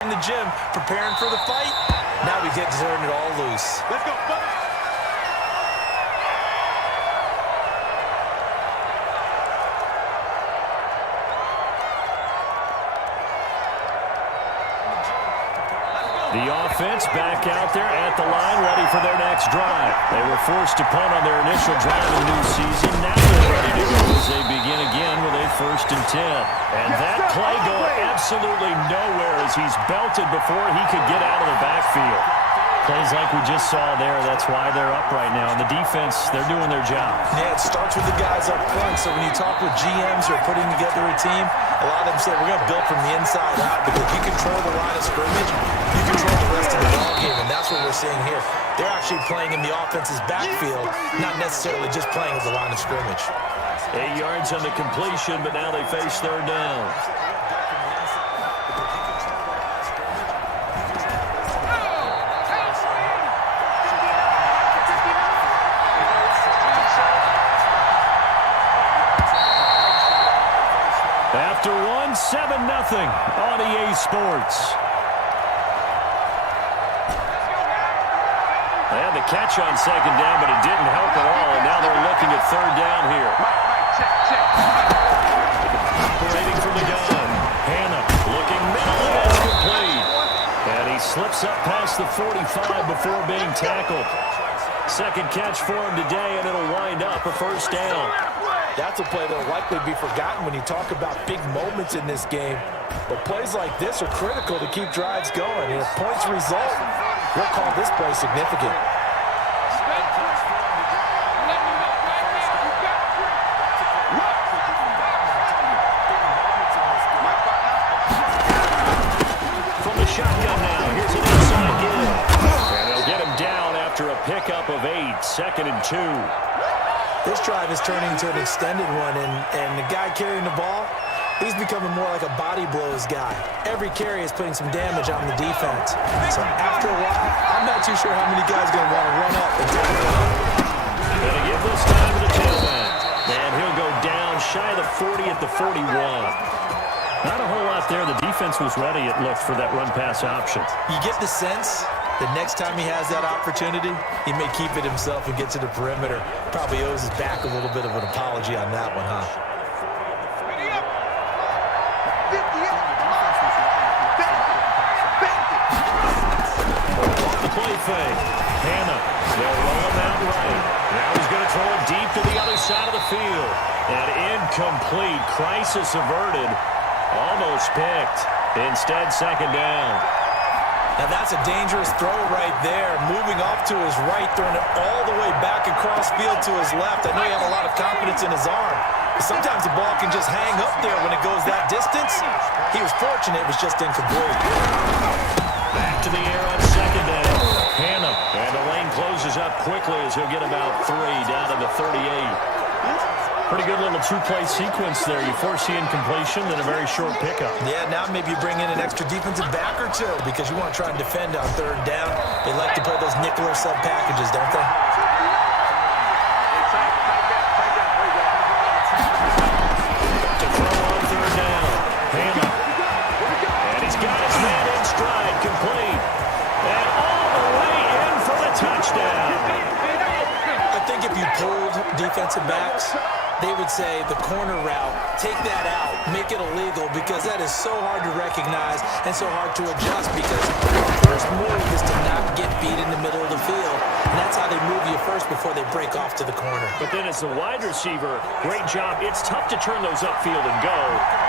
In the gym, preparing for the fight. Now we get to turn it all loose. Let's go, fight! The offense back out there at the line, ready for their next drive. They were forced to punt on their initial drive of the new season. Now they're ready to go as they begin again with a 1st and 10. And that play going absolutely nowhere as he's belted before he could get out of the backfield. Plays like we just saw there, that's why they're up right now. And the defense, they're doing their job. Yeah, it starts with the guys up front. So when you talk with GMs who are putting together a team, a lot of them say we're going to build from the inside out because you control the line of scrimmage, you control the rest of the ball game, and that's what we're seeing here. They're actually playing in the offense's backfield, not necessarily just playing at the line of scrimmage. 8 yards on the completion, but now they face 3rd down. after one, 7-0 on EA Sports. They had the catch on second down, but it didn't help at all, and now they're looking at third down here. Operating from the gun. Hannah looking middle, and it's complete. And he slips up past the 45 before being tackled. Second catch for him today, and it'll wind up a first down. That's a play that will likely be forgotten when you talk about big moments in this game. But plays like this are critical to keep drives going. And if points result, we'll call this play significant. From the shotgun now, here's an inside give. And they'll get him down after a pickup of 8, 2nd and 2. This drive is turning into an extended one, and the guy carrying the ball, he's becoming more like a body blows guy. Every carry is putting some damage on the defense. So after a while, I'm not too sure how many guys are going to want to run up and tackle him. Going to give this time to the tailback. And he'll go down shy of the 40 at the 41. Not a whole lot there. The defense was ready, it looked, for that run-pass option. You get the sense that next time he has that opportunity, he may keep it himself and get to the perimeter. Probably owes his back a little bit of an apology on that one, huh? The play fake. Hannah. They'll roll him out right. Now he's going to throw it deep to the other side of the field. And incomplete. Crisis averted. Almost picked. Instead, second down. Now that's a dangerous throw right there. Moving off to his right, throwing it all the way back across field to his left. I know he had a lot of confidence in his arm. But sometimes the ball can just hang up there when it goes that distance. He was fortunate, it was just incomplete. Back to the air on second down. Hannah. And the lane closes up quickly as he'll get about 3 down to the 38. Pretty good little two-play sequence there. You force the incompletion, then a very short pickup. Yeah, now maybe you bring in an extra defensive back or two because you want to try and defend on third down. They like to play those nickel or sub packages, don't they? To throw on third down. Hannah. And he's got his man in stride, complete. And all the way in for the touchdown. I think if you pulled defensive backs, they would say the corner route, take that out, make it illegal, because that is so hard to recognize and so hard to adjust, because your first move is to not get beat in the middle of the field, and that's how they move you first before they break off to the corner. But then as the wide receiver, great job. It's tough to turn those upfield and go,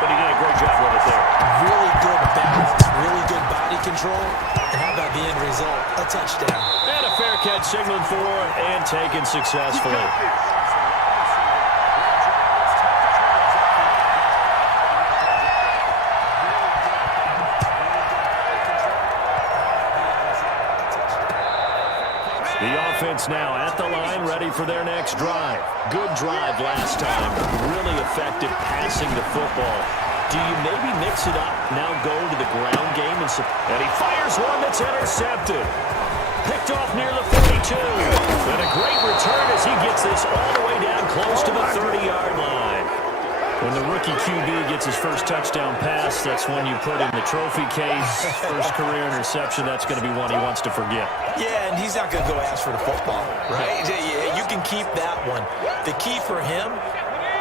but he did a great job with it there. Really good balance, really good body control, and how about the end result? A touchdown. And a fair catch signaled for and taken successfully. The offense now at the line, ready for their next drive. Good drive last time. Really effective passing the football. Do you maybe mix it up, now go to the ground game? And he fires one that's intercepted. Picked off near the 42. And a great return as he gets this all the way down close to the 30-yard line. When the rookie QB gets his first touchdown pass, that's when you put in the trophy case. First career interception, that's going to be one he wants to forget. Yeah, and he's not going to go ask for the football, right? Yeah, you can keep that one. The key for him,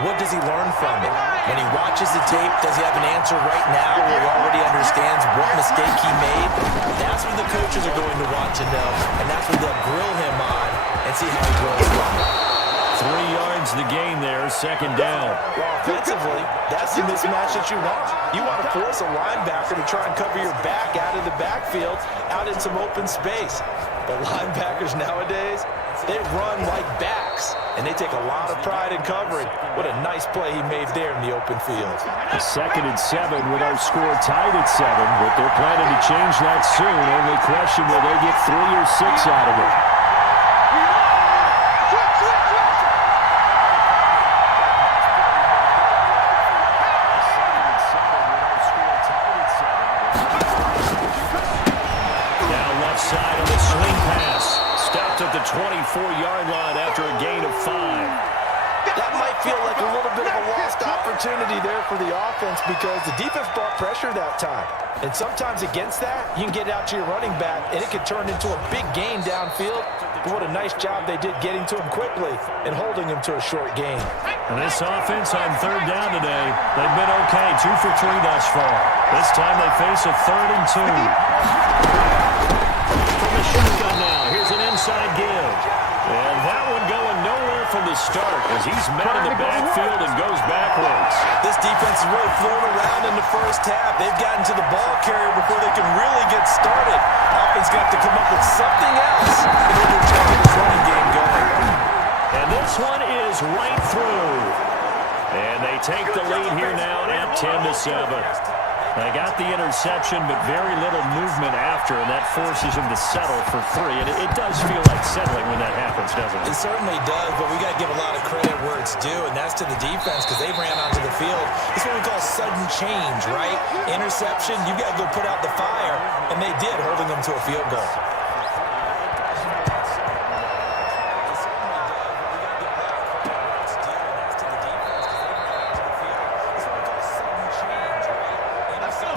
what does he learn from it? When he watches the tape, does he have an answer right now where he already understands what mistake he made? That's what the coaches are going to want to know, and that's what they'll grill him on and see how he grows from it. 3 yards the gain there, second down. Well, offensively, that's the mismatch that you want. You want to force a linebacker to try and cover your back out of the backfield, out in some open space. But linebackers nowadays, they run like backs, and they take a lot of pride in covering. What a nice play he made there in the open field. A 2nd and 7 with our score tied at 7, but they're planning to change that soon. Only question, will they get 3 or 6 out of it? Side of the swing pass. Stopped at the 24-yard line after a gain of 5. That might feel like a little bit of a lost opportunity. opportunity there for the offense because the defense brought pressure that time. And sometimes against that, you can get it out to your running back, and it could turn into a big gain downfield. But what a nice job they did getting to him quickly and holding him to a short gain. And this offense on third down today, they've been okay, 2 for 3 thus far. This time they face a 3rd and 2. From the shotgun now, here's an inside give. And that one going nowhere from the start as he's met in the backfield and goes backwards. This defense is really flown around in the first half. They've gotten to the ball carrier before they can really get started. Offense got to come up with something else in order to get this running game going. And this one is right through. And they take the lead here now at 10-7. They got the interception, but very little movement after, and that forces them to settle for 3. And it does feel like settling when that happens, doesn't it? It certainly does, but we got to give a lot of credit where it's due, and that's to the defense because they ran onto the field. It's what we call sudden change, right? Interception, you got to go put out the fire, and they did, holding them to a field goal.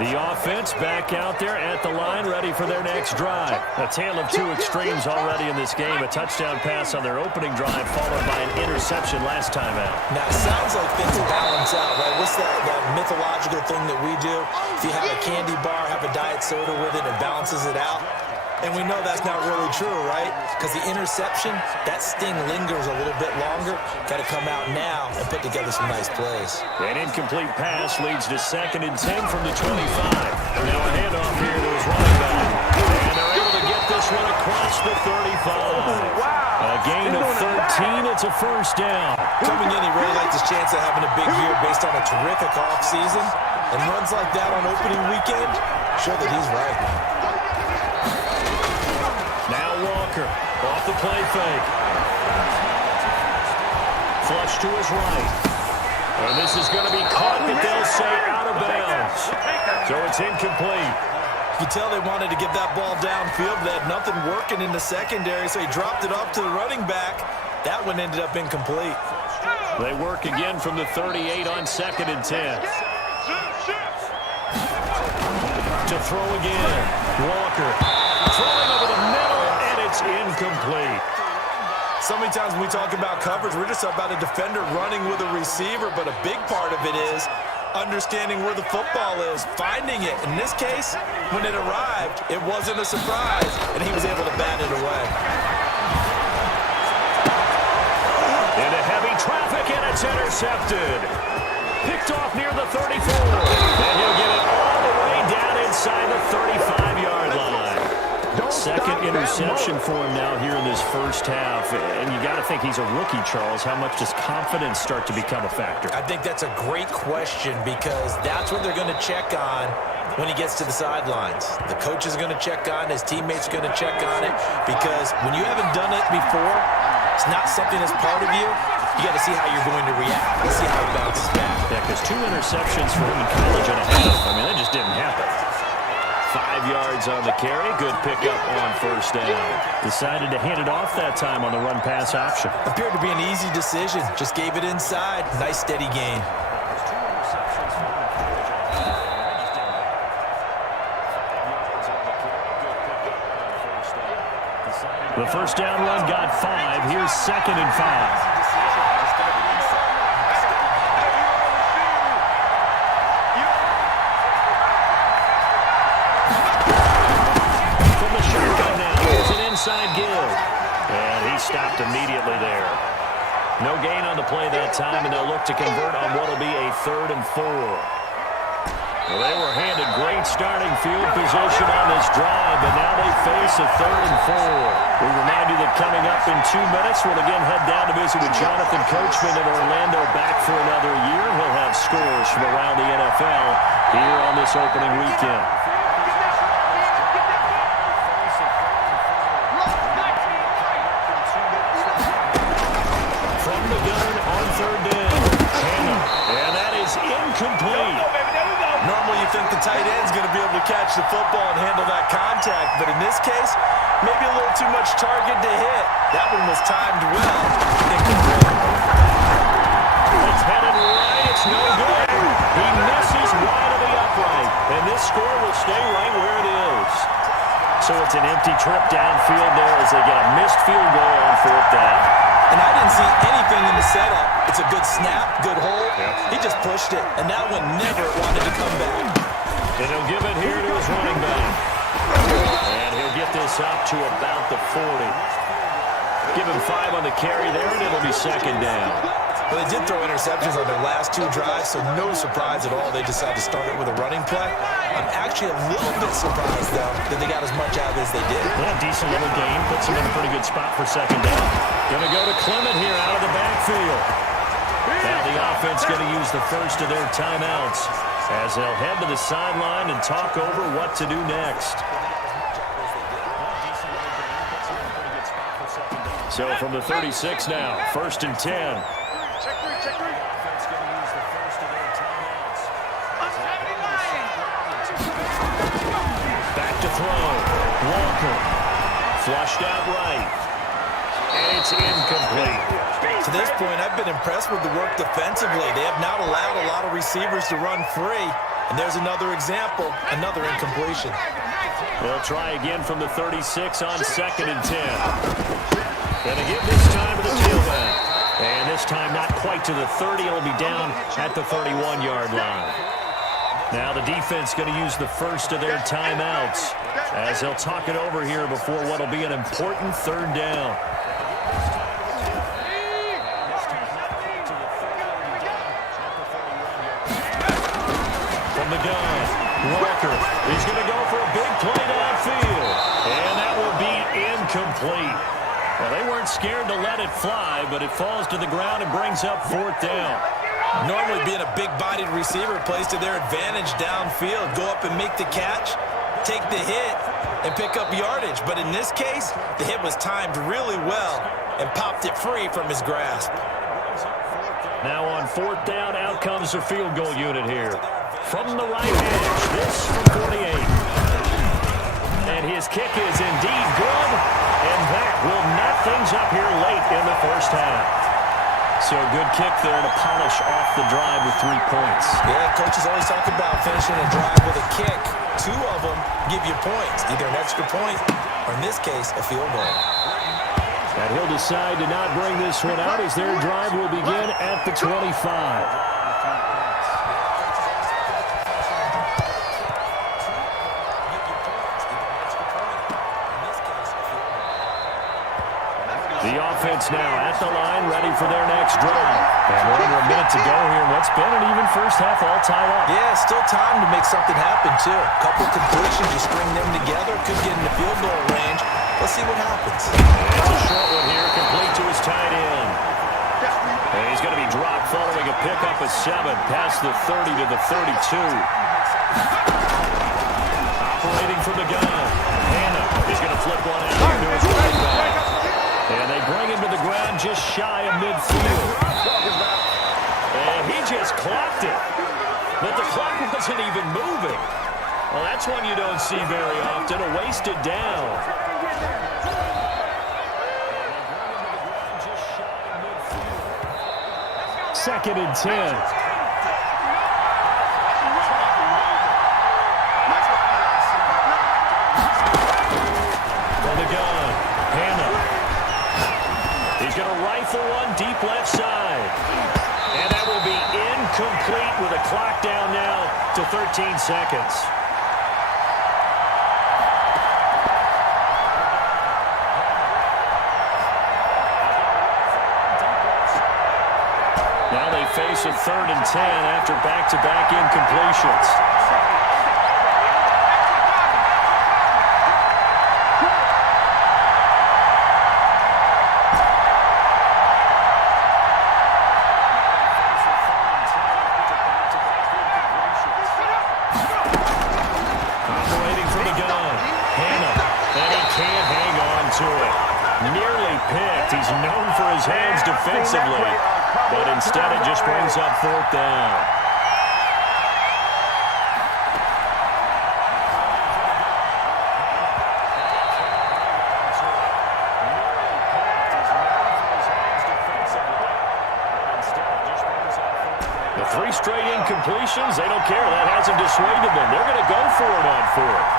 The offense back out there at the line, ready for their next drive. A tale of 2 extremes already in this game. A touchdown pass on their opening drive, followed by an interception last time out. Now, it sounds like things balance out, right? What's that mythological thing that we do? If you have a candy bar, have a diet soda with it, it balances it out. And we know that's not really true, right? Because the interception, that sting lingers a little bit longer. Got to come out now and put together some nice plays. An incomplete pass leads to 2nd and 10 from the 25. Now a handoff here to his running back. And they're able to get this one across the 35. A gain of 13. It's a 1st down. Coming in, he really liked his chance of having a big year based on a terrific offseason. And runs like that on opening weekend show that he's right. Now Walker, off the play fake. Flush to his right. And this is going to be caught, but they'll say out of bounds. So it's incomplete. You can tell they wanted to get that ball downfield. They had nothing working in the secondary, so he dropped it off to the running back. That one ended up incomplete. They work again from the 38 on 2nd and 10. To throw again. Walker throwing over the middle, and it's incomplete. So many times when we talk about coverage, we're just about a defender running with a receiver, but a big part of it is understanding where the football is, finding it. In this case, when it arrived, it wasn't a surprise, and he was able to bat it away. Into heavy traffic, and it's intercepted. Picked off near the 34. And he'll get it all the way down inside the 35-yard line. 2nd interception for him now here in this first half. And you got to think he's a rookie, Charles. How much does confidence start to become a factor? I think that's a great question because that's what they're going to check on when he gets to the sidelines. The coach is going to check on, his teammates are going to check on it because when you haven't done it before, it's not something that's part of you. You got to see how you're going to react. Let's see how it bounces back. Yeah, because 2 interceptions for him in college and a half. I mean, that just didn't happen. 5 yards on the carry. Good pickup on 1st down. Decided to hand it off that time on the run-pass option. Appeared to be an easy decision. Just gave it inside. Nice, steady gain. The 1st down run got 5. Here's 2nd and 5. Inside give. And he stopped immediately there. No gain on the play that time, and they'll look to convert on what will be a 3rd and 4. Well, they were handed great starting field position on this drive, but now they face a 3rd and 4. We remind you that coming up in 2 minutes, we'll again head down to visit with Jonathan Coachman in Orlando, back for another year. He'll have scores from around the NFL here on this opening weekend. Think the tight end's going to be able to catch the football and handle that contact, but in this case, maybe a little too much target to hit. That one was timed well. It's headed right. It's no good. stay right where it is. So it's an empty trip downfield there as they get a missed field goal on 4th down. And I didn't see anything in the setup. It's a good snap, good hold. He just pushed it, and that one never wanted to come back. And he'll give it here to his running back. And he'll get this up to about the 40. Give him 5 on the carry there, and it'll be 2nd down. Well, they did throw interceptions on their last 2 drives, so no surprise at all they decided to start it with a running play. I'm actually a little bit surprised, though, that they got as much out of it as they did. Yeah, decent little game. Puts them in a pretty good spot for 2nd down. Going to go to Clement here out of the backfield. Now the offense going to use the first of their timeouts as they'll head to the sideline and talk over what to do next. So from the 36 now, 1st and 10. Back to throw. Walker. Flushed out right. And it's incomplete. To this point, I've been impressed with the work defensively. They have not allowed a lot of receivers to run free. And there's another example, another incompletion. They'll try again from the 36 on 2nd and 10. Gonna give this time to the tailback. And this time not quite to the 30. It'll be down at the 31-yard line. Now the defense going to use the first of their timeouts as they'll talk it over here before what will be an important 3rd down. From the gun, Walker is going to go for a big play downfield. And that will be incomplete. Well, they weren't scared to let it fly, but it falls to the ground and brings up 4th down. Normally being a big-bodied receiver plays to their advantage downfield. Go up and make the catch, take the hit, and pick up yardage. But in this case, the hit was timed really well and popped it free from his grasp. Now on 4th down, out comes the field goal unit here. From the right edge, this from 48. And his kick is indeed good, and that will knot things up here late in the 1st half. So a good kick there to polish off the drive with 3 points. Yeah, coaches always talk about finishing a drive with a kick. 2 of them give you points, either an extra point or, in this case, a field goal. And he'll decide to not bring this one out as their drive will begin at the 25. The offense now at the line, ready for their next drive. And we're under a minute to go here. What's been an even first half all tied up. Yeah, still time to make something happen, too. A couple completions, you string them together, could get in the field goal range. Let's see what happens. It's a short one here, complete to his tight end. And he's going to be dropped following a pickup of 7, past the 30 to the 32. Operating from the gun. Hannah is going to flip one out here to his running back. And they bring him to the ground just shy of midfield. And he just clocked it. But the clock wasn't even moving. Well, that's one you don't see very often, a wasted down. 2nd and 10. He's going to rifle one deep left side. And that will be incomplete with a clock down now to 13 seconds. Now they face a 3rd and 10 after back-to-back incompletions. He's known for his hands defensively, but instead it just brings up 4th down. The 3 straight incompletions, they don't care. That hasn't dissuaded them. They're going to go for it on 4th.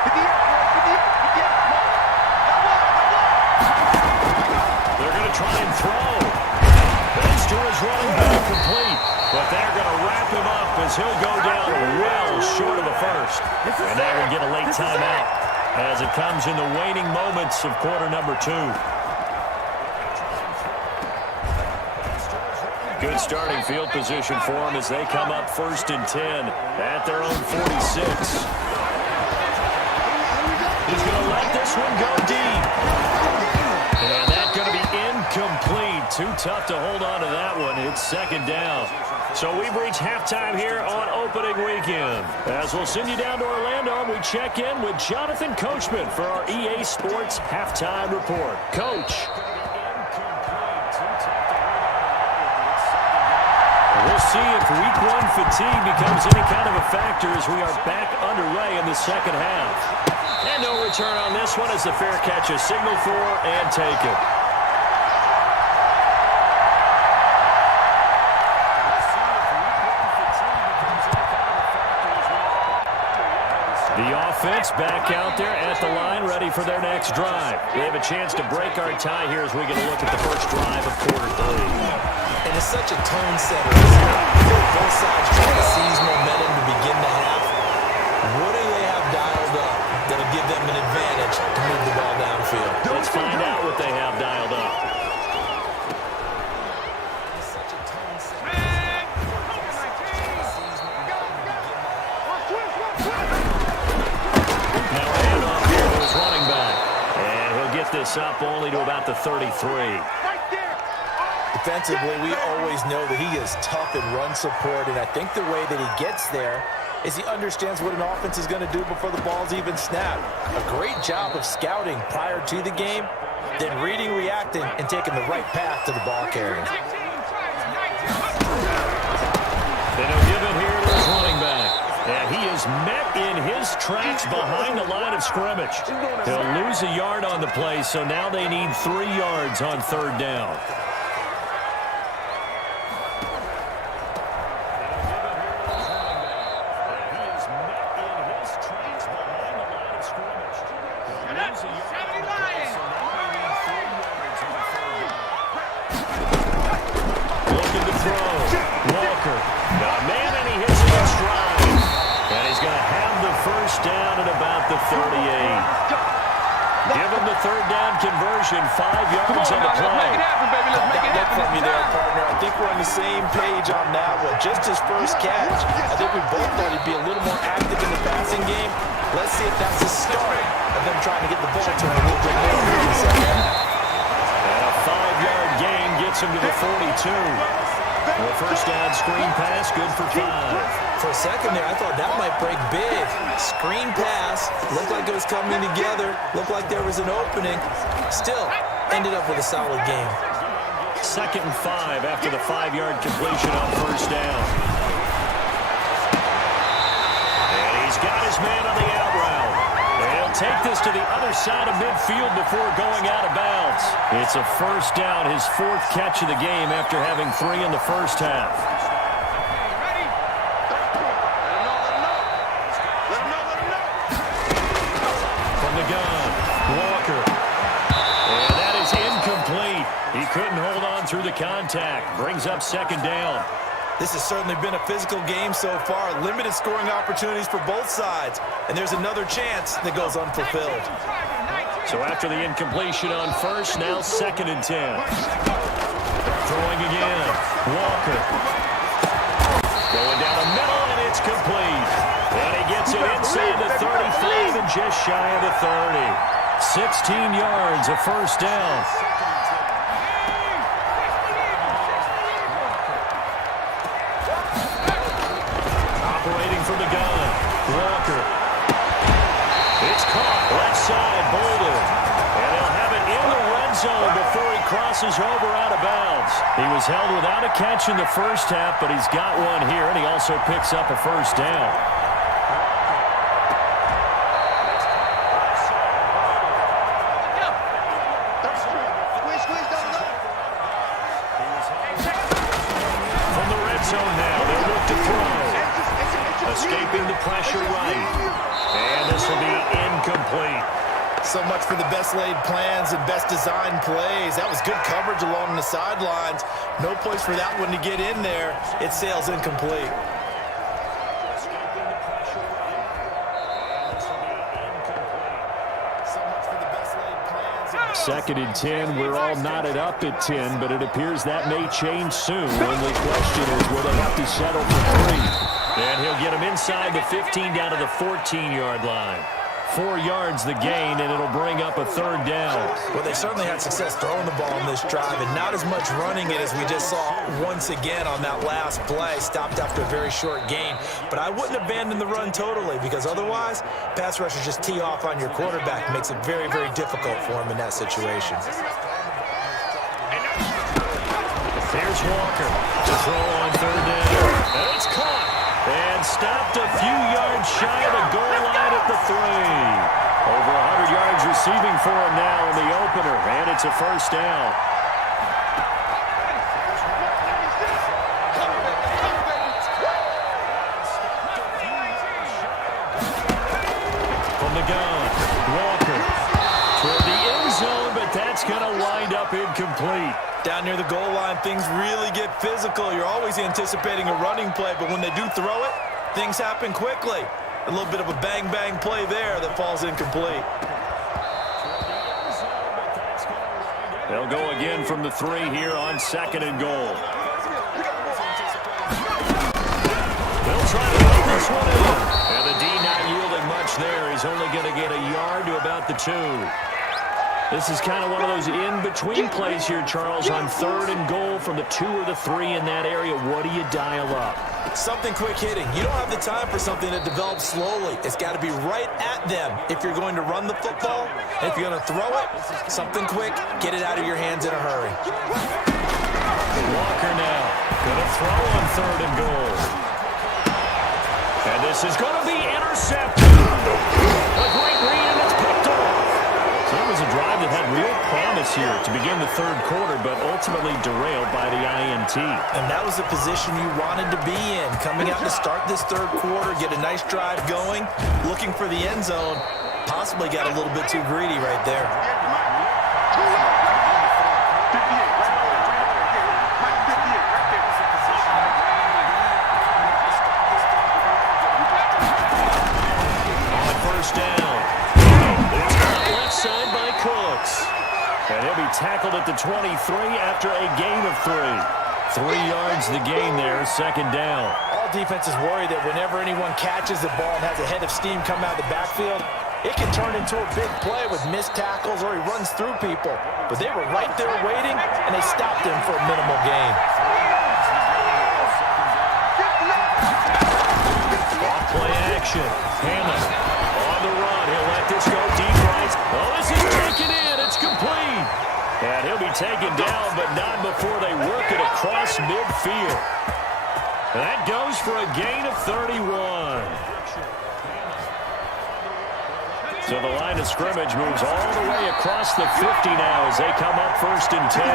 They're going to try and throw. Thanks to his running back complete. But they're going to wrap him up as he'll go down well short of the first. And now we'll get a late timeout as it comes in the waning moments of quarter number 2. Good starting field position for them as they come up 1st and 10 at their own 46. He's going to let this one go deep. And that's going to be incomplete. Too tough to hold on to that one. It's 2nd down. So we've reached halftime here on opening weekend. As we'll send you down to Orlando, we check in with Jonathan Coachman for our EA Sports Halftime Report. Coach. We'll see if week 1 fatigue becomes any kind of a factor as we are back underway in the second half. And no return on this one as the fair catch is signaled for and taken. The offense back out there at the line, ready for their next drive. They have a chance to break our tie here as we get a look at the first drive of quarter 3. And it's such a tone setter, isn't it? I feel like both sides trying to seize momentum to begin the half. What do they have dialed up that'll give them an advantage to move the ball downfield? Let's find out what they have dialed up. It's such a tone setter. Now a handoff here to his running back. And he'll get this up only to about the 33. Defensively, we always know that he is tough in run support, and I think the way that he gets there is he understands what an offense is going to do before the ball's even snapped. A great job of scouting prior to the game, then reading, reacting, and taking the right path to the ball carrier. Then he'll give it here to his running back. And he is met in his tracks behind the line of scrimmage. He'll lose a yard on the play, so now they need 3 yards on 3rd down. Give him the 3rd down conversion, 5 yards on the play. Let's make it happen, baby. Let's make it happen from you there, partner. I think we're on the same page on that one. Just his first catch. I think we both thought he'd be a little more active in the passing game. Let's see if that's the start of them trying to get the ball to him a little bit more in the second half. And a 5-yard gain gets him to the 42. The first down screen pass, good for 5. For a second there, I thought that might break big. Screen pass, looked like it was coming together, looked like there was an opening. Still, ended up with a solid game. 2nd and 5 after the 5-yard completion on first down. And he's got his man on the out route. And he'll take this to the other side of midfield before going out of bounds. It's a first down, his 4th catch of the game after having 3 in the first half. From the gun, Walker. And that is incomplete. He couldn't hold on through the contact. Brings up 2nd down. This has certainly been a physical game so far. Limited scoring opportunities for both sides. And there's another chance that goes unfulfilled. So after the incompletion on first, now 2nd and 10. Throwing again. Walker. Going down the middle, and it's complete. And he gets it inside the 35 and just shy of the 30. 16 yards, a first down. Operating from the gun. Walker. It's caught. Left side, Bolden. And he'll have it in the red zone before he crosses over out of bounds. He was held without a catch in the first half, but he's got one here, and he also picks up a first down. From the red red zone now. They'll look to throw. Escaping the pressure right. And this will be incomplete. So much for the best laid plans and best designed plays. That was good coverage along the sidelines. No place for that one to get in there. It sails incomplete. Second and 10. We're all knotted up at 10, but it appears that may change soon. Only question is, will they have to settle for 3? And he'll get him inside the 15 down to the 14-yard line. 4 yards the gain, and it'll bring up a third down. Well, they certainly had success throwing the ball on this drive, and not as much running it as we just saw once again on that last play. Stopped after a very short gain. But I wouldn't abandon the run totally, because otherwise, pass rushers just tee off on your quarterback. Makes it very, very difficult for him in that situation. Here's Walker to throw on third down. And it's caught. And stopped a few yards shy of the goal line at the 3. Over 100 yards receiving for him now in the opener, and it's a first down. From the gun, Walker toward the end zone, but that's going to wind up incomplete. Down near the goal line, things really get physical. You're always anticipating a running play, but when they do throw it, things happen quickly. A little bit of a bang-bang play there that falls incomplete. They'll go again from the 3 here on second and goal. They'll try to put this one in. And the D not yielding much there. He's only going to get a yard to about the 2. This is kind of one of those in-between plays here, Charles, on third and goal from the 2 or the 3 in that area. What do you dial up? Something quick hitting. You don't have the time for something that develops slowly. It's got to be right at them if you're going to run the football. And if you're going to throw it, something quick, get it out of your hands in a hurry. Walker now going to throw on third and goal. And this is going to be intercepted. A great read, and it's picked off. So it was a drive that had real promise here to begin the third quarter, but ultimately derailed by the INT. And that was the position you wanted to be in. Coming out to start this third quarter, get a nice drive going, looking for the end zone. Possibly got a little bit too greedy right there. On first down. Left side by Cooks. And he'll be tackled at the 23 after a gain of 3. 3 yards the gain there, second down. All defenses worry that whenever anyone catches the ball and has a head of steam come out of the backfield, it can turn into a big play with missed tackles or he runs through people. But they were right there waiting, and they stopped him for a minimal gain. Off play action. Hammond on the run. He'll let this go deep right. Oh, this is taken in. It's complete. And he'll be taken down, but not before they work it across midfield. That goes for a gain of 31. So the line of scrimmage moves all the way across the 50 now as they come up first and 10.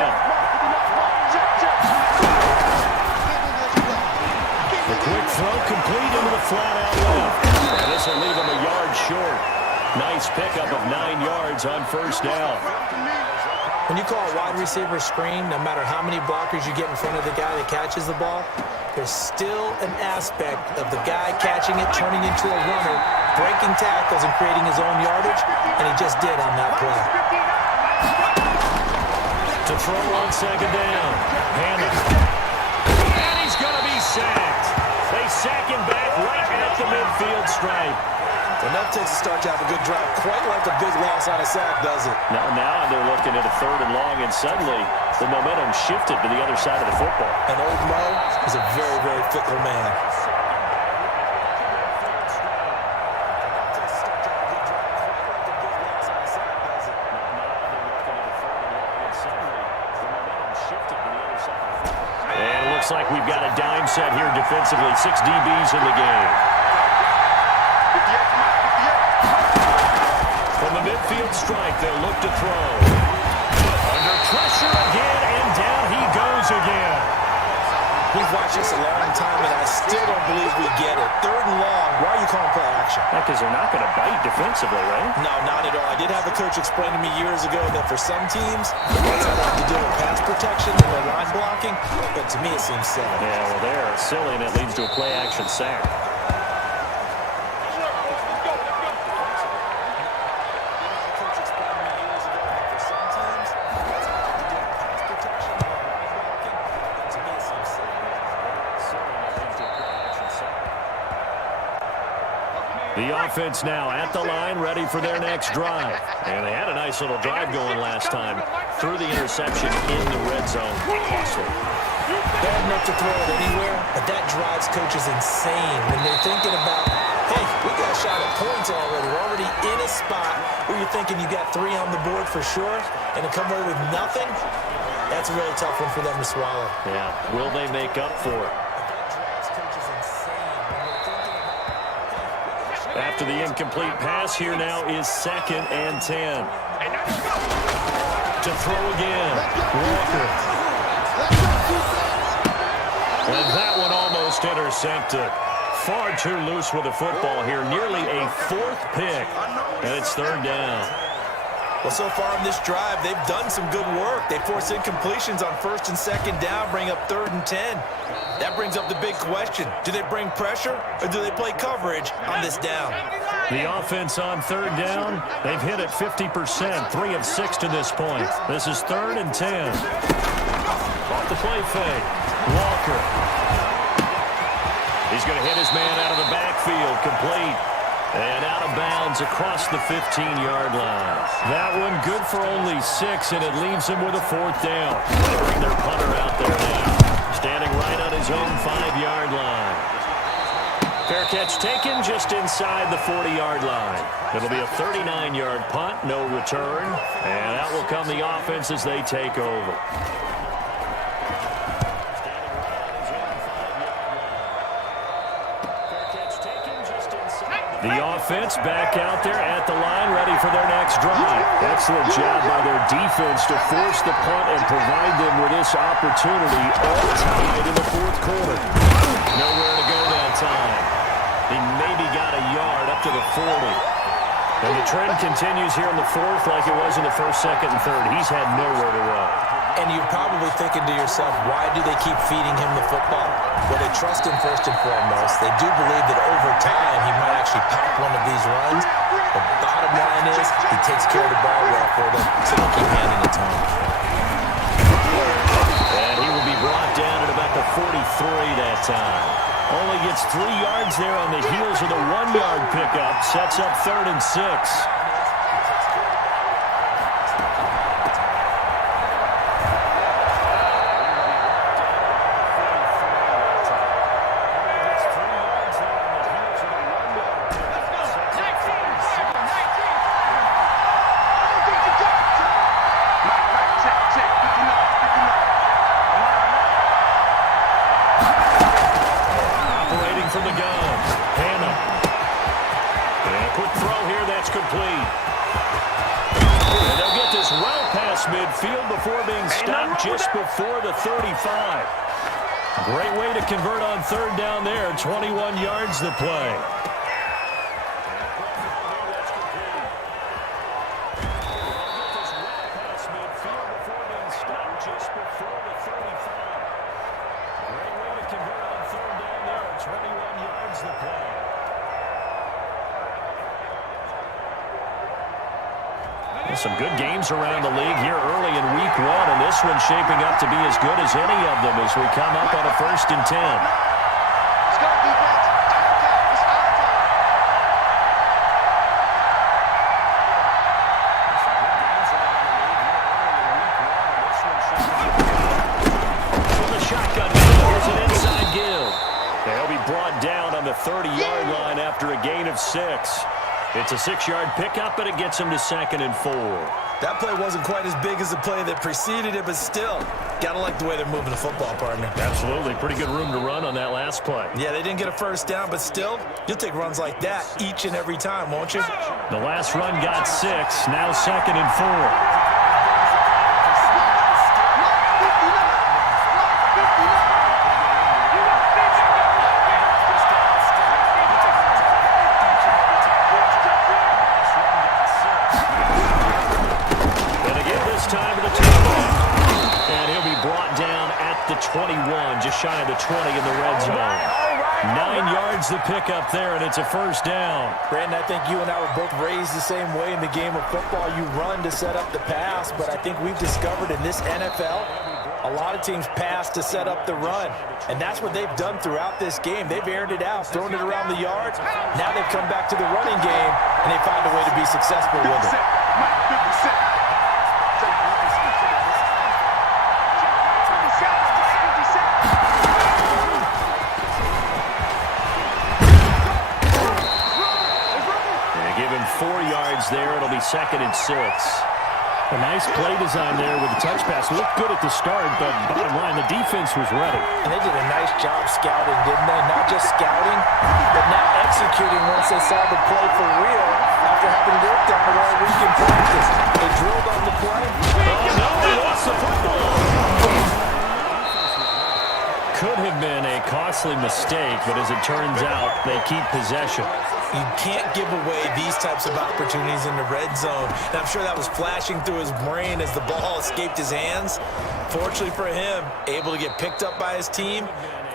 The quick throw complete into the flat out left. And this will leave him a yard short. Nice pickup of 9 yards on first down. When you call a wide receiver screen, no matter how many blockers you get in front of the guy that catches the ball, there's still an aspect of the guy catching it, turning into a runner, breaking tackles and creating his own yardage, and he just did on that play. To throw on second down. Hammond. And he's going to be sacked. They sack him back right at the midfield stripe. Enough takes to start to have a good drive. Quite like a big loss on a sack, does it? Now they're looking at a third and long, and suddenly the momentum shifted to the other side of the football. And old Mo is a very, very fickle man. And it looks like we've got a dime set here defensively. 6 DBs in the game. From the midfield strike, they'll look to throw. Under pressure again, and down he goes again. we've watched this a long time, and I still don't believe we get it. 3rd and long, why are you calling play action? Because they're not going to bite defensively, right? No, not at all. I did have a coach explain to me years ago that for some teams, that's how they have to deal with pass protection and their line blocking, but to me it seems silly. Yeah, well, they're silly, and it leads to a play-action sack. The offense now at the line, ready for their next drive. And they had a nice little drive going last time. Threw the interception in the red zone. Costly. Bad enough to throw it anywhere, but that drives coaches insane when they're thinking about, hey, we got a shot at points already. We're already in a spot where you're thinking you got 3 on the board for sure, and to come away with nothing, that's a really tough one for them to swallow. Yeah, will they make up for it? After the incomplete pass, here now is 2nd and 10. To throw again, Walker. And that one almost intercepted. Far too loose with the football here. Nearly a 4th pick. And it's 3rd down. Well, so far on this drive, they've done some good work. They force incompletions on 1st and 2nd down, bring up 3rd and 10. That brings up the big question. Do they bring pressure or do they play coverage on this down? The offense on 3rd down, they've hit it 50%, 3 of 6 to this point. This is 3rd and 10. Off the play fake, Walker. He's going to hit his man out of the backfield, complete. And out of bounds across the 15-yard line. That one good for only 6, and it leaves him with a 4th down. They bring their punter out there now. Standing right on his own 5-yard line. Fair catch taken just inside the 40-yard line. It'll be a 39-yard punt, no return. And out will come the offense as they take over. The offense back out there at the line, ready for their next drive. Excellent job by their defense to force the punt and provide them with this opportunity, all tied in the 4th quarter. Nowhere to go that time. He maybe got a yard up to the 40. And the trend continues here in the 4th like it was in the 1st, 2nd, and 3rd. He's had nowhere to run. And you're probably thinking to yourself, why do they keep feeding him the football? Well, they trust him first and foremost. They do believe that over time he might actually pop one of these runs. The bottom line is he takes care of the ball well for them, so they keep handing it to him. And he will be brought down at about the 43 that time. Only gets 3 yards there on the heels of the 1-yard pickup. Sets up 3rd and 6. Midfield before being stopped just before the 35. Great way to convert on 3rd down there. 21 yards to play. Some good games around the league here early in week 1, and this one's shaping up to be as good as any of them as we come up on a 1st and 10. Let's go, defense. It's our time. From the shotgun, here's an inside give. They'll be brought down on the 30-yard line after a gain of 6. It's a 6-yard pickup, and it gets him to 2nd and 4. That play wasn't quite as big as the play that preceded it, but still, gotta like the way they're moving the football, partner. Absolutely. Pretty good room to run on that last play. Yeah, they didn't get a 1st down, but still, you'll take runs like that each and every time, won't you? The last run got 6, now 2nd and 4. and just shy of the 20 in the red zone. 9 yards to pick up there, and it's a first down. Brandon, I think you and I were both raised the same way in the game of football. You run to set up the pass, but I think we've discovered in this NFL, a lot of teams pass to set up the run, and that's what they've done throughout this game. They've aired it out, thrown it around the yards. Now they've come back to the running game, and they find a way to be successful with it. Give him 4 yards there. It'll be 2nd and 6. A nice play design there with the touch pass. Looked good at the start, but bottom line, the defense was ready. And they did a nice job scouting, didn't they? Not just scouting, but now executing once they saw the play for real after having worked on it all week in practice. They drilled on the play. Oh, no, they lost the football. Could have been a costly mistake, but as it turns out, they keep possession. You can't give away these types of opportunities in the red zone. And I'm sure that was flashing through his brain as the ball escaped his hands. Fortunately for him, able to get picked up by his team,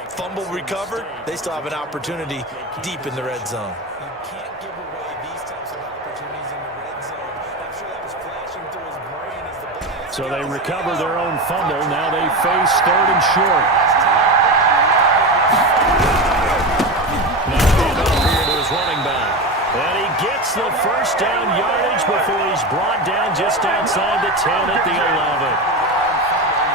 fumble recovered. They still have an opportunity deep in the red zone. You can't give away these types of opportunities in the red zone. And I'm sure that was flashing through his brain as the ball. So they recover their own fumble. Now they face 3rd and short. Running back. And he gets the first down yardage before he's brought down just outside the 10 at the 11.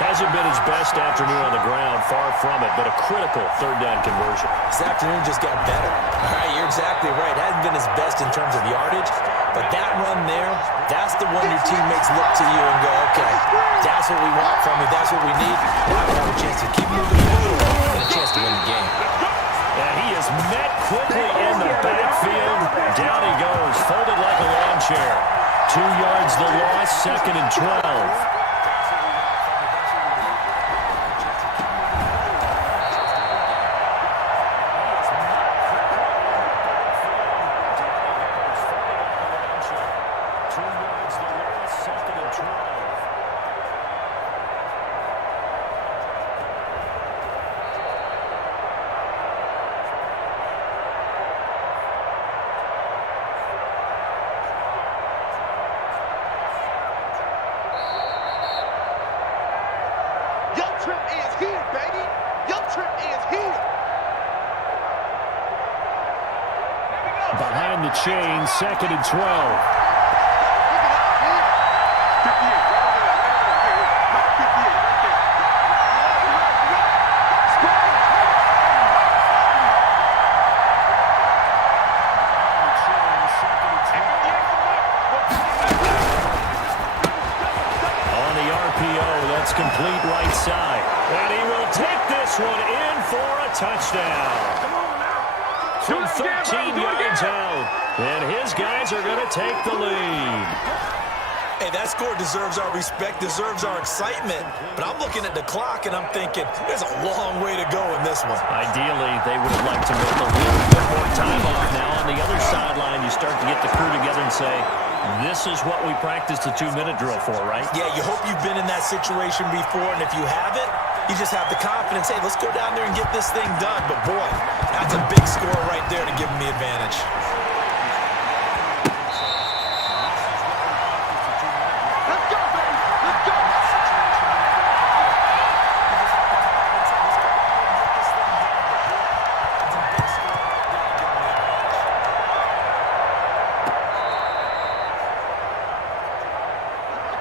Hasn't been his best afternoon on the ground, far from it, but a critical 3rd down conversion. This afternoon just got better. All right, you're exactly right. Hasn't been his best in terms of yardage, but that run there, that's the one your teammates look to you and go, okay, that's what we want from you, that's what we need. Now we have a chance to keep moving forward and a chance to win the game. And he is met quickly in the backfield. Down he goes, folded like a lawn chair. 2 yards the loss, 2nd and 12. Behind the chain, 2nd and 12. Complete right side. And he will take this one in for a touchdown. From 13 yards out. And his guys are going to take the lead. Hey, that score deserves our respect, deserves our excitement. But I'm looking at the clock, and I'm thinking, there's a long way to go in this one. Ideally, they would have liked to make a little bit more time off. Now, on the other sideline, you start to get the crew together and say, this is what we practiced a 2-minute drill for, right? Yeah, you hope you've been in that situation before, and if you haven't, you just have the confidence, hey, let's go down there and get this thing done. But, boy, that's a big score right there to give them the advantage.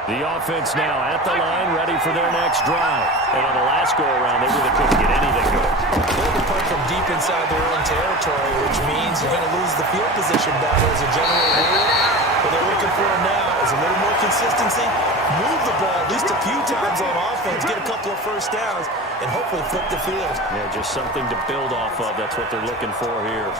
The offense now at the line, ready for their next drive. And on the last go-around, they really couldn't get anything going. They're punt from deep inside their own territory, which means you're going to lose the field position battle as a general rule. What they're looking for now is a little more consistency, move the ball at least a few times on offense, get a couple of first downs, and hopefully flip the field. Yeah, just something to build off of. That's what they're looking for here.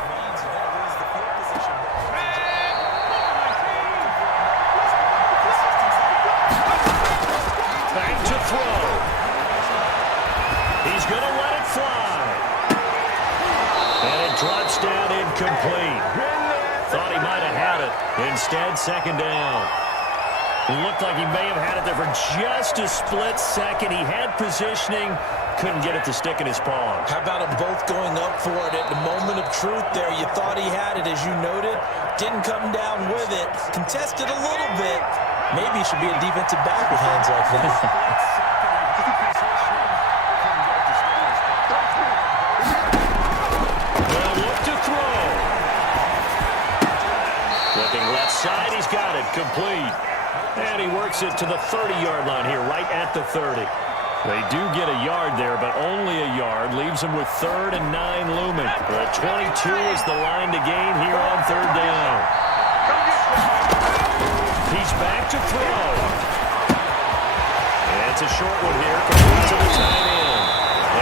Throw. He's going to let it fly. And it drops down incomplete. Thought he might have had it. Instead, 2nd down. Looked like he may have had it there for just a split second. He had positioning, couldn't get it to stick in his palm. How about them both going up for it at the moment of truth there? You thought he had it, as you noted. Didn't come down with it. Contested a little bit. Maybe he should be a defensive back with hands like that. Well, look to throw. Looking left side, he's got it. Complete. And he works it to the 30-yard line here, right at the 30. They do get a yard there, but only a yard. Leaves them with 3rd and 9 looming. The 22 is the line to gain here on 3rd down. He's back to throw. And it's a short one here. Complete to the tight end.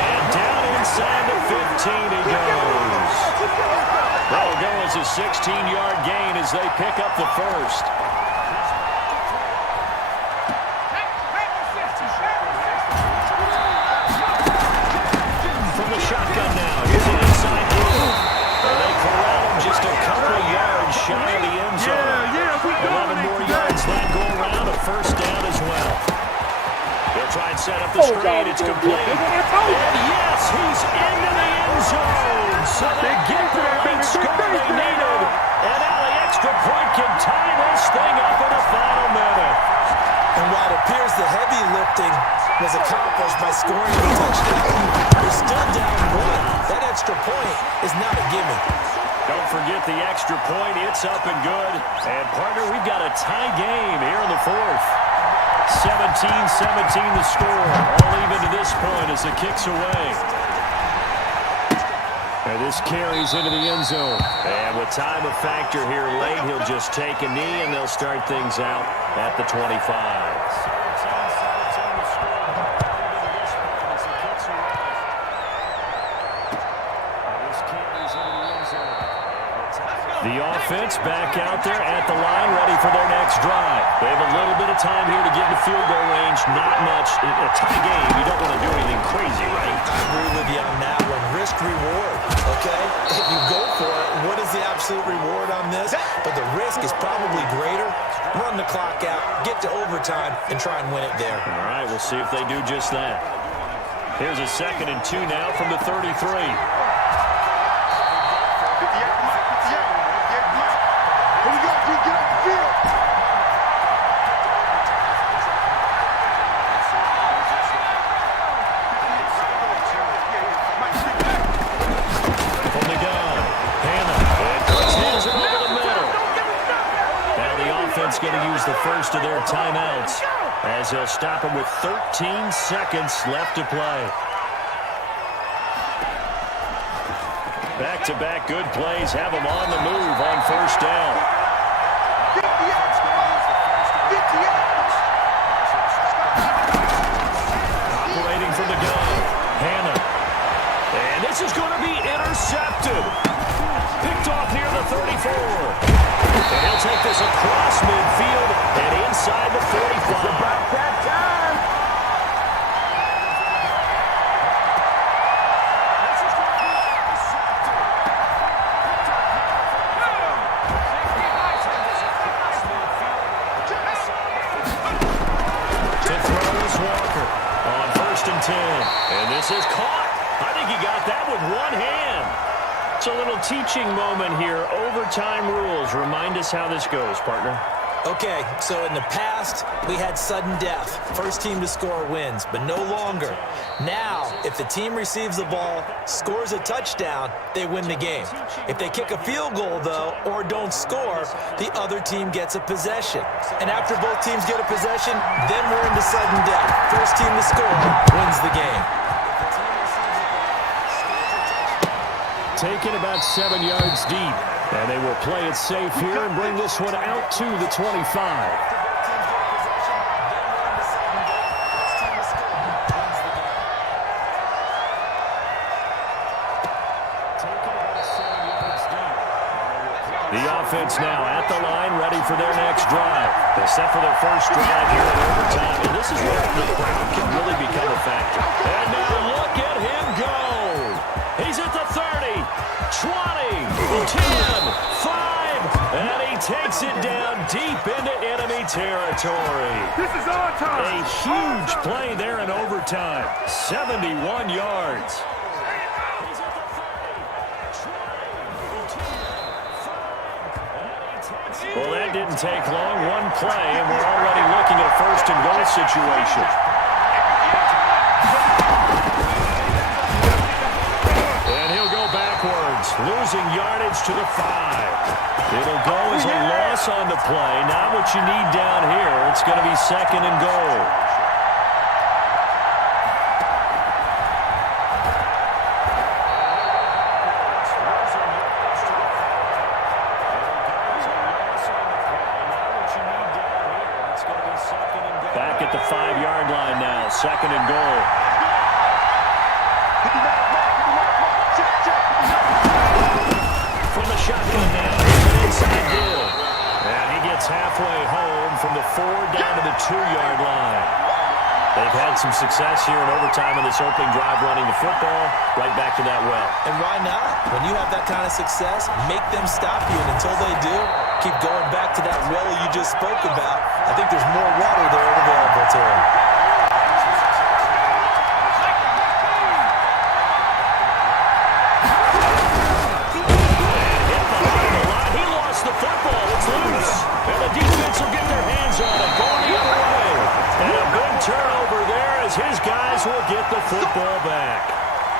And down inside the 15 he goes. That'll go as a 16-yard gain as they pick up the first. Shotgun now. Here's an inside move. And they corral him just a couple of yards shy of the end zone. 11 more yards that go around. A first down as well. They'll try and set up the screen. It's complete. And yes, he's into the end zone. So they get the late score they needed. And now the extra point can tie this thing up in the final minute. And while it appears the heavy lifting was accomplished by scoring the touchdown, they're still down 1. That extra point is not a gimme. Don't forget the extra point. It's up and good. And, partner, we've got a tie game here in the 4th. 17-17 the score. All even to this point as it kicks away. And this carries into the end zone. And with time a factor here late, he'll just take a knee, and they'll start things out at the 25. The offense back out there at the line, ready for their next drive. They have a little bit of time here to get into field goal range. Not much. A tie game, you don't want to do anything crazy, right? I agree with you on that one. Risk-reward, okay? If you go for it, what is the absolute reward on this? But the risk is probably greater. Run the clock out, get to overtime, and try and win it there. All right, we'll see if they do just that. Here's a 2nd and 2 now from the 33. Going to use the first of their timeouts as they'll stop him with 13 seconds left to play. Back-to-back good plays have them on the move on 1st down. Operating from the gun, Hannah. And this is going to be intercepted. Picked off near the 34. And he'll take this across midfield and inside the 45. About that time. To throw is Walker on 1st and 10. And this is caught. I think he got that with one hand. It's a little teaching moment here. Overtime rules. Remind us how this goes, partner. Okay, so in the past, we had sudden death. First team to score wins, but no longer. Now, if the team receives the ball, scores a touchdown, they win the game. If they kick a field goal, though, or don't score, the other team gets a possession. And after both teams get a possession, then we're into sudden death. First team to score wins the game. Taken about 7 yards deep. And they will play it safe here and bring this one out to the 25. The offense now at the line, ready for their next drive. They set for their first drive here in overtime, and this is where the crowd can really become a factor. And now look at him go. He's at the 30, 20, 10, 5, and he takes it down deep into enemy territory. This is our time. A huge play there in overtime. 71 yards. Well, that didn't take long. One play, and we're already looking at a first and goal situation. And he'll go backwards, losing yardage to the 5. It'll go as a loss on the play. Not what you need down here. It's going to be second and goal. Back at the 5-yard line now, second and goal. From the shotgun now, it's an inside deal. And he gets halfway home from the 4 down to the 2-yard line. They've had some success here in overtime in this opening drive running the football. Right back to that well. And why not? When you have that kind of success, make them stop you. And until they do, keep going back to that well you just spoke about. I think there's more water there available to him. He lost the football. It's loose. And the defense will get their hands on it. Going the other way. And a big turnover there as his guys will get the football back.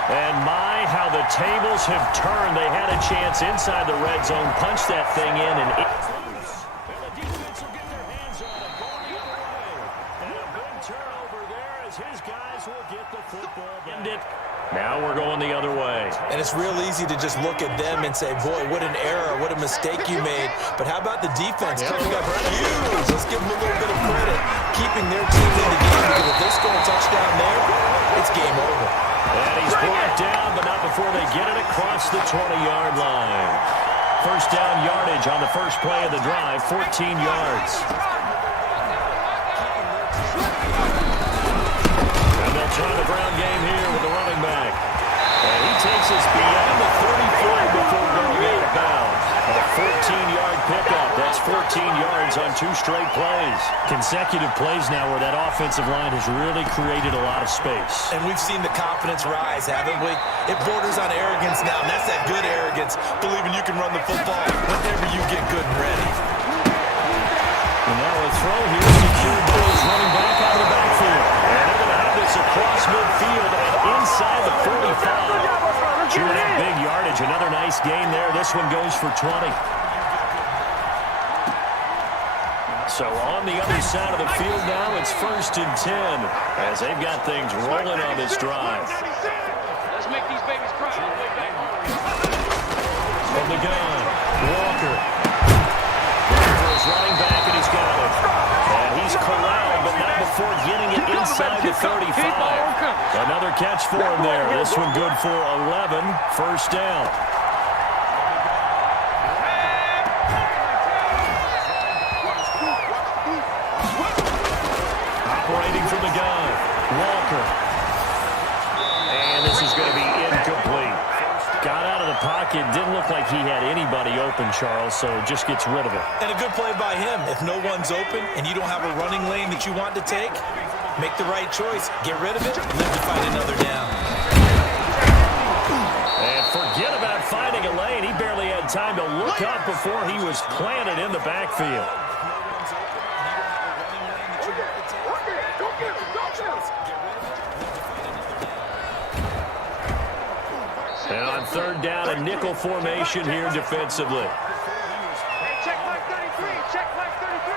And my, how the tables have turned. They had a chance inside the red zone, punched that thing in, and it's loose. And the defense will get their hands on it. Going the other way. And a big turnover there as his guys will get the football back. Now we're going the other way. And it's real easy to just look at them and say, boy, what an error, what a mistake you made. But how about the defense coming up huge? Let's give them a little bit of credit, keeping their team in the game, because if they score a touchdown there, it's game over. And he's brought down, but not before they get it across the 20-yard line. First down yardage on the first play of the drive, 14 yards. And they'll try the ground game here with the running back. And he takes us beyond the 34 before going out of bounds. A 14-yard pickup. That's 14 yards on 2 straight plays. Consecutive plays now where that offensive line has really created a lot of space. And we've seen the confidence rise, haven't we? It borders on arrogance now, and that's that good arrogance, believing you can run the football whenever you get good and ready. And now a throw here, secured by his running back out of the backfield. And they're going to have this across midfield and inside the 45. 2.5 big yardage, another nice gain there. This one goes for 20. So on the other side of the field now, it's 1st and 10 as they've got things rolling on this drive. Let's make these babies cry all the way back. From the gun, Walker. For his running back, and he's got it. And he's corralled, but not before getting it inside the 35. Another catch for him there. This one good for 11. First down. Operating from the gun, Walker. And this is going to be incomplete. Got out of the pocket. Didn't look like he had anybody open, Charles, so just gets rid of it. And a good play by him. If no one's open and you don't have a running lane that you want to take, make the right choice. Get rid of it and live to fight another down. And forget about finding a lane. He barely had time to look up before he was planted in the backfield. And on 3rd down, a nickel formation here defensively. Hey, check flag 33. Check flag 33.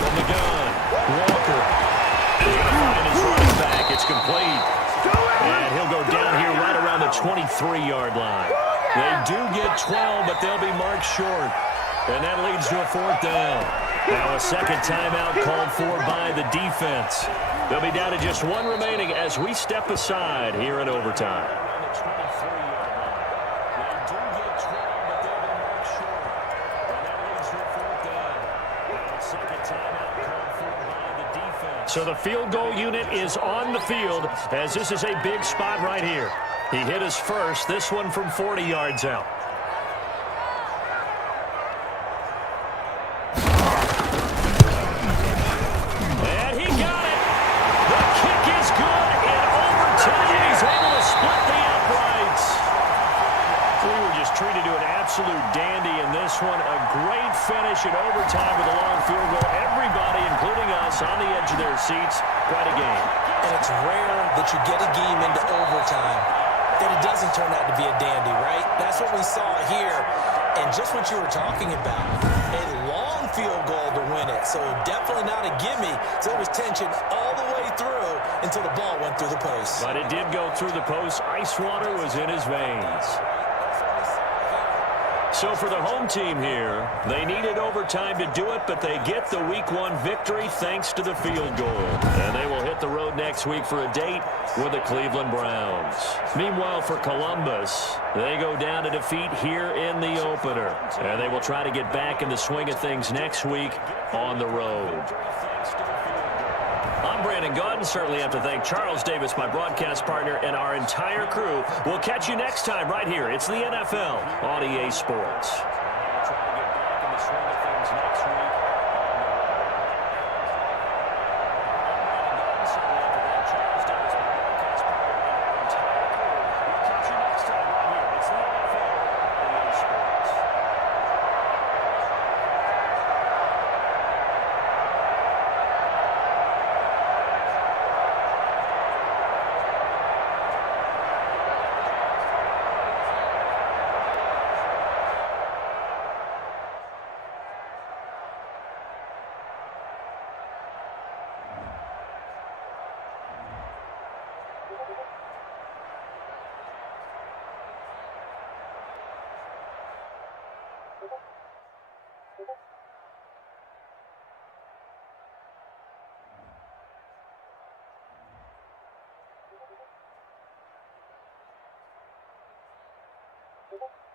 From the gun, Walker. He's going to find his running back. It's complete. And he'll go down here right around the 23-yard line. They do get 12, but they'll be marked short. And that leads to a 4th down. Now a second timeout called for by the defense. They'll be down to just 1 remaining as we step aside here in overtime. So the field goal unit is on the field as this is a big spot right here. He hit his first, this one from 40 yards out. fans on the edge of their seats. Quite a game. And it's rare that you get a game into overtime that it doesn't turn out to be a dandy, right? That's what we saw here. And just what you were talking about, a long field goal to win it. So definitely not a gimme. So there was tension all the way through until the ball went through the post. But it did go through the post. Ice water was in his veins. So for the home team here, they needed overtime to do it, but they get the Week 1 victory thanks to the field goal. And they will hit the road next week for a date with the Cleveland Browns. Meanwhile, for Columbus, they go down to defeat here in the opener. And they will try to get back in the swing of things next week on the road. I'm Brandon Gaudin. Certainly have to thank Charles Davis, my broadcast partner, and our entire crew. We'll catch you next time right here. It's the NFL on EA Sports. Thank you.